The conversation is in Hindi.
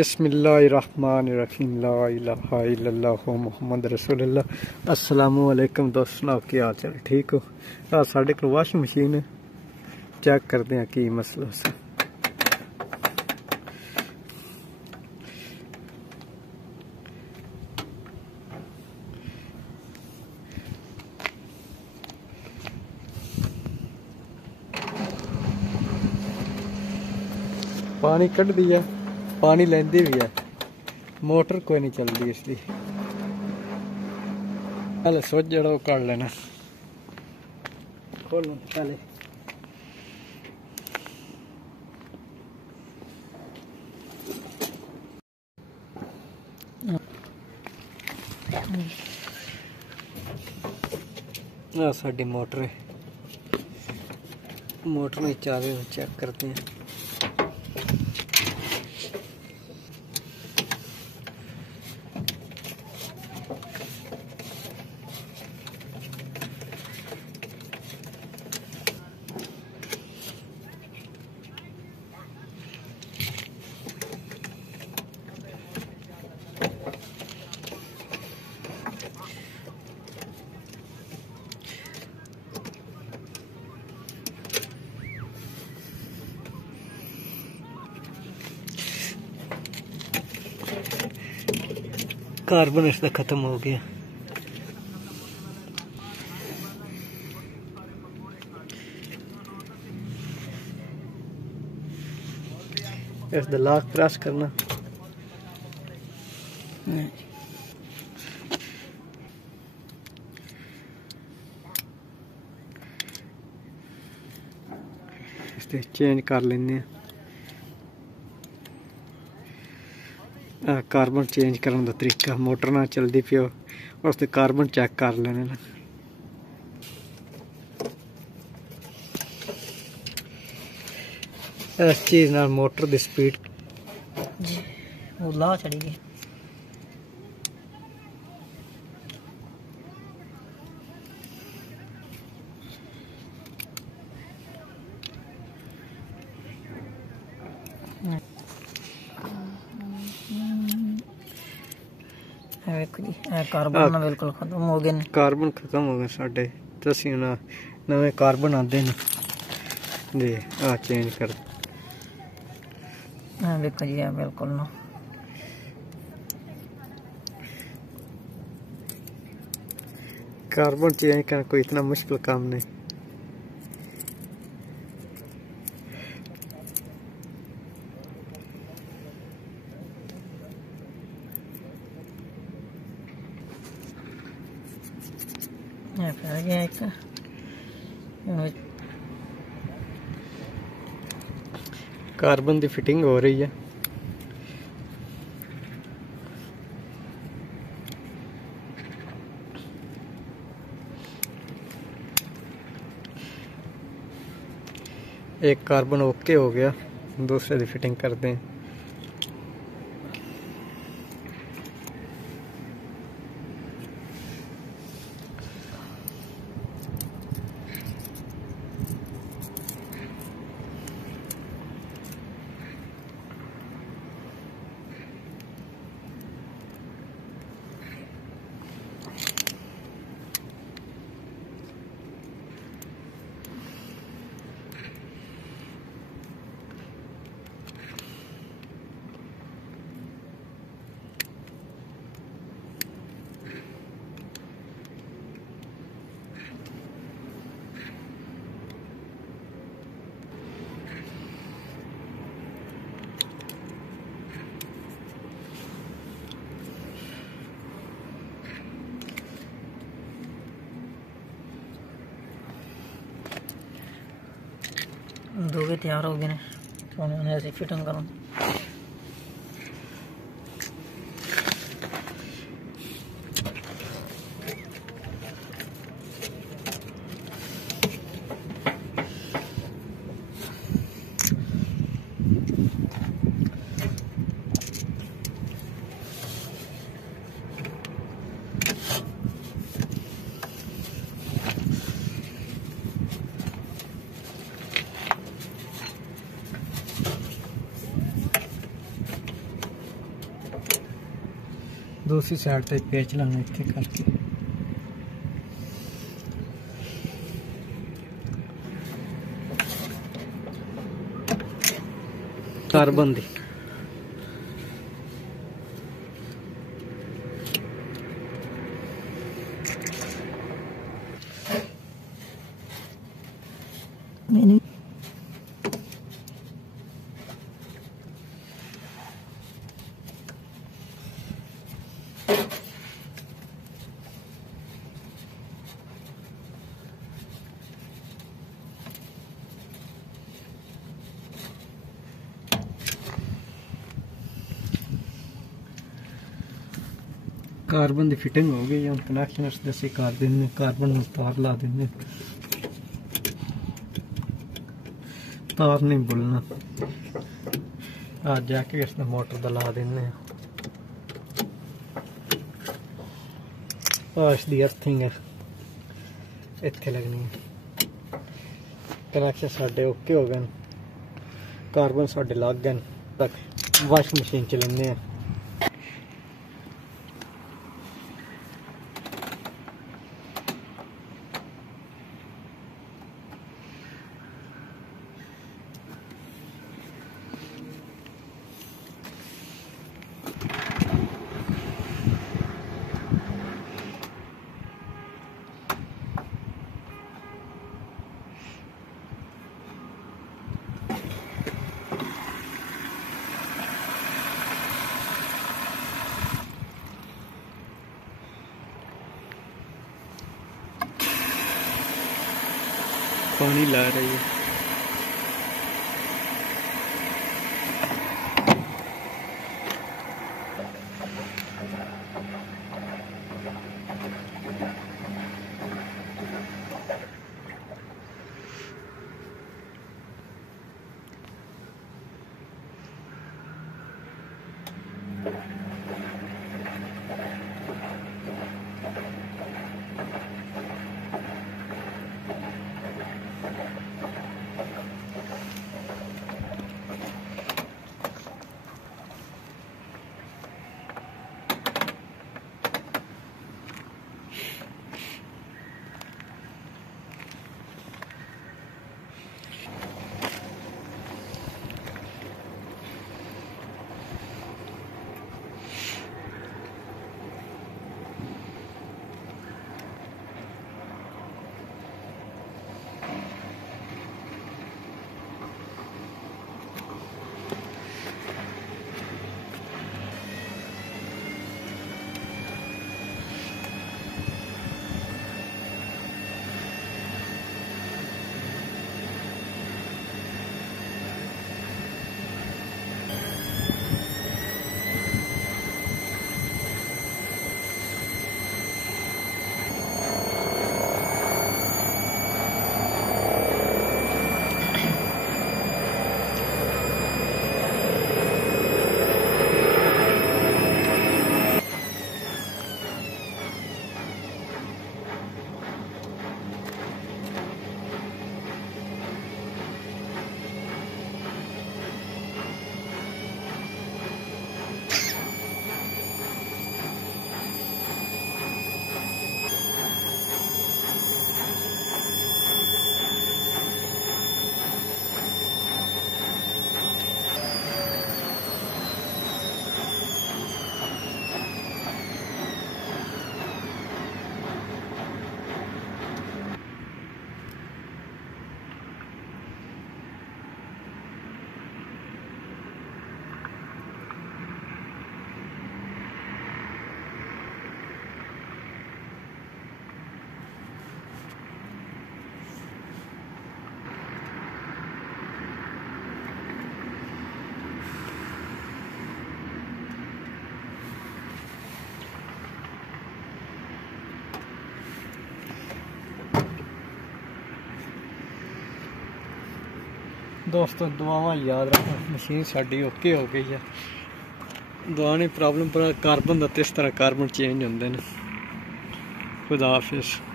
बिस्मिल्लाहिर्रहमानिर्रहीम ला इलाहा इल्लल्लाहु मुहम्मद रसूलुल्लाह। अस्सलामु अलैकुम दोस्तों, क्या हाल चाल? ठीक हो? साढ़े को वाशिंग मशीन है, चेक करते हैं की मसला से। पानी कट दिया, पानी लेंदी भी है, मोटर कोई नहीं चलती इसलिए पहले सोच जड़ा काट लेना। खोलो पहले। साड़ी मोटर है, मोटर में चाबी चेक करते हैं। कार्बन इसका खत्म हो गया। इस लॉक प्रेस करना। इसे चेंज कर लेने हैं। कार्बन चेंज करने का तरीका, मोटर ना चलती पियो उससे कार्बन चेक कर लेने ना। इस चीज़ नाल मोटर की स्पीड ला चढ़ी गई। कार्बन बिल्कुल खत्म हो गए। कार्बन खत्म हो गए साढ़े। तसी ना नवे कार्बन आते हैं जी। आ चेंज कर देखो जी, बिल्कुल ना कार्बन चेंज करना कोई इतना मुश्किल काम नहीं। कार्बन की फिटिंग हो रही है। एक कार्बन ओके हो गया, दूसरे की फिटिंग करते हैं। दो के तैयार हो गए ने, तो उन्हें ऐसे फिटिंग करूँ। दूसरी साइड पे पेच लाना इतने करके कार्बन दी कार्बन की फिटिंग हो गई। हम कनैक्शन दसी कर दें, कार्बन तार ला दें, तार नहीं बोलना। जाके इसमें मोटर ला दें। इसकी अर्थिंग है इत्थे लगनी। कनैक्शन साढ़े ओके हो गए, कार्बन साढ़े लग गए। तक वाशिंग मशीन चलाने। पानी ला रही है। दोस्तों दुआवां याद रखो। मशीन साड़ी ओके हो गई है। दुआ नहीं प्रॉब्लम पर कार्बन का इस तरह कार्बन चेंज होंगे। खुदा हाफिज़।